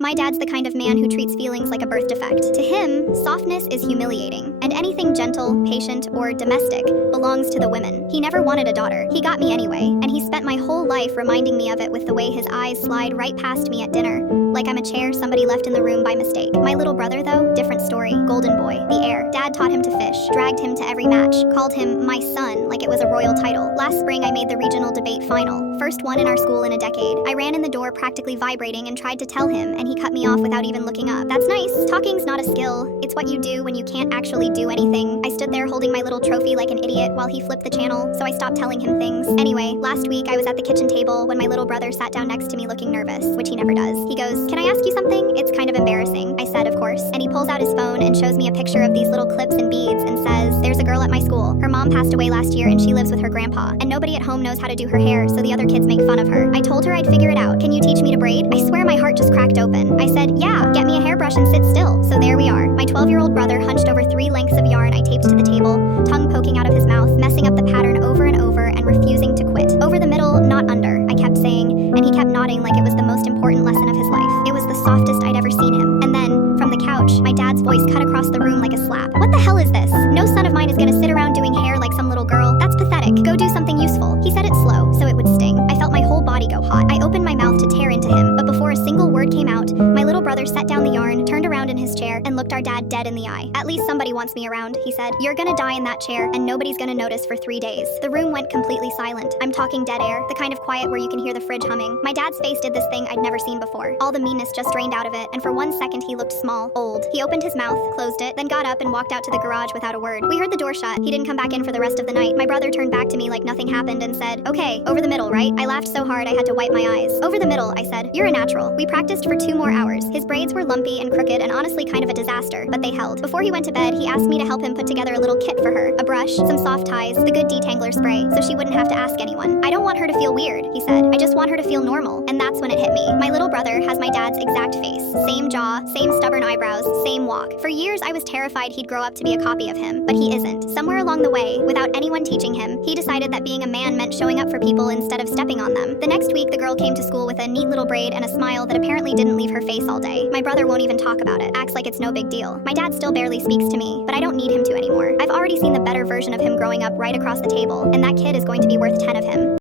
My dad's the kind of man who treats feelings like a birth defect. To him, softness is humiliating, and anything gentle, patient, or domestic belongs to the women. He never wanted a daughter. He got me anyway, and he spent my whole life reminding me of it with the way his eyes slide right past me at dinner, like I'm a chair somebody left in the room by mistake. My little brother, though, different story. Golden boy, the heir. Dad taught him to fish, dragged him to every match, called him my son like it was a royal title. Last spring, I made the regional debate final, first one in our school in a decade. I ran in the door practically vibrating and tried to tell him, and he cut me off without even looking up. That's nice. Talking's not a skill. It's what you do when you can't actually do anything. I stood there holding my little trophy like an idiot while he flipped the channel, so I stopped telling him things. Anyway, last week I was at the kitchen table when my little brother sat down next to me looking nervous, which he never does. He goes, "Can I ask you something? It's kind of embarrassing." I said, "Of course." And he pulls out his phone and shows me a picture of these little clips and beads and says, "There's a girl at my school. Her mom passed away last year and she lives with her grandpa, and nobody at home knows how to do her hair, so the other kids make fun of her. I told her I'd figure it out. Can you teach me to braid?" I swear my heart just cracked open. I said, "Yeah, get me a hairbrush and sit still." So there we are. My 12-year-old brother hunched over 3 lengths of yarn I taped to the table, tongue poking out of his mouth, messing up the pattern over and over and refusing to quit. "Over the middle, not under," I kept saying, and he kept nodding like it was the most important lesson of his life. It was the softest I'd ever seen him. And then, from the couch, my dad's voice cut across the room like a slap. "What the hell is this? No son of mine is gonna sit around doing hair like some little girl. That's pathetic. Go do something useful." He said it slow, so it would sting. I felt my whole body go hot. I opened my mouth to tear into him, but before a single word came out, my little brother set down the yarn, turned around in his chair, and looked our dad dead in the eye. "At least somebody wants me around," he said. "You're gonna die in that chair, and nobody's gonna notice for 3 days." The room went completely silent. I'm talking dead air, the kind of quiet where you can hear the fridge humming. My dad's face did this thing I'd never seen before. All the meanness just drained out of it, and for 1 second he looked small, old. He opened his mouth, closed it, then got up and walked out to the garage without a word. We heard the door shut. He didn't come back in for the rest of the night. My brother turned back to me like nothing happened and said, "Okay, over the middle, right?" I laughed so hard I had to wipe my eyes. "Over the middle," I said. "You're a natural." We practiced for 2 more hours. His braids were lumpy and crooked and honestly kind of a disaster, but they held. Before he went to bed, he asked me to help him put together a little kit for her. A brush, some soft ties, the good detangler spray, so she wouldn't have to ask anyone. "I don't want her to feel weird," he said. "I just want her to feel normal." And that's when it hit me. My little brother has my dad's exact face. Same jaw, same stubborn eyebrows, same walk. For years, I was terrified he'd grow up to be a copy of him, but he isn't. Somewhere along the way, without anyone teaching him, he decided that being a man meant showing up for people instead of stepping on them. The next week, the girl came to school with a neat little braid and a smile that apparently didn't leave her face all day. My brother won't even talk about it, acts like it's no big deal. My dad still barely speaks to me, but I don't need him to anymore. I've already seen the better version of him growing up right across the table, and that kid is going to be worth 10 of him.